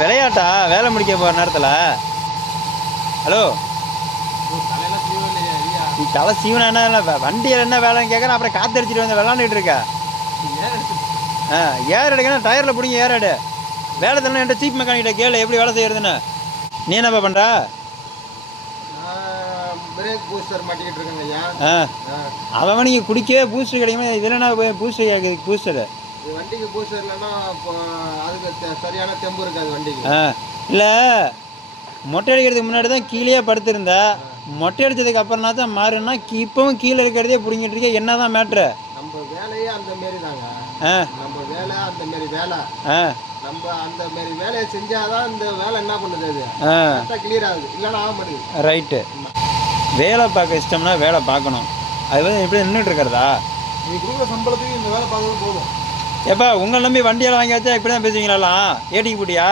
விளையாட்டா வேலை முடிக்க போகிற நேரத்தில்? ஹலோ, நீ தலை சீவனா என்ன இல்லை, வண்டியில் என்ன வேலைன்னு கேட்குறேன். அப்புறம் காற்றடிச்சிட்டு வந்து விளாண்டுட்டு இருக்க. ஏர் எடுக்கணும், டயரில் பிடிங்க ஏர் எடு. வேலை தானே என்கிட்ட சீப் மெக்கானிக்கிட்ட கேளு எப்படி வேலை செய்யறதுன்னு. நீ என்னப்பா பண்ணுற? பிரேக் பூஸ்டர் மாட்டிக்கிட்டு இருக்கேங்க. அவன் நீங்கள் குடிக்கவே பூஸ்டர் கிடைக்குமா? இதில் என்ன பூஸ்டர் கேட்குது? பூஸ்டரு வண்டிக்கு பூஸ்டர் இல்லைன்னா அதுக்கு சரியான தெம்பு இருக்காது வண்டிக்கு. இல்லை, மொட்டை அடிக்கிறதுக்கு முன்னாடி தான் கீழே படுத்திருந்த, மொட்டை அடித்ததுக்கு அப்புறம்னா தான் மாறுன்னா இப்பவும் கீழே இருக்கிறதே பிடிங்கிட்டு இருக்க. என்ன தான் மேட்ரு? நம்ம வேலையே அந்த மாரி தாங்க. நம்ம வேலை அந்த மாரி வேலை. நம்ம அந்த மாரி வேலையை செஞ்சாதான் இந்த வேலை என்ன பண்ணுது, அது கிளியர் ஆகுது, இல்லைன்னா ஆக மாட்டேங்குது. ரைட்டு. வேலை பார்க்க இஷ்டம்னா வேலை பார்க்கணும். அது வந்து எப்படி நின்றுட்டு இருக்கிறதா? நீ கொடுக்குற சம்பளத்துக்கு இந்த வேலை பார்க்கறது போதும். எப்பா உங்களை நம்பி வண்டியெல்லாம் வாங்கி வச்சா இப்படி தான் பேசுவீங்களா? ஏட்டிக்கு போட்டியா?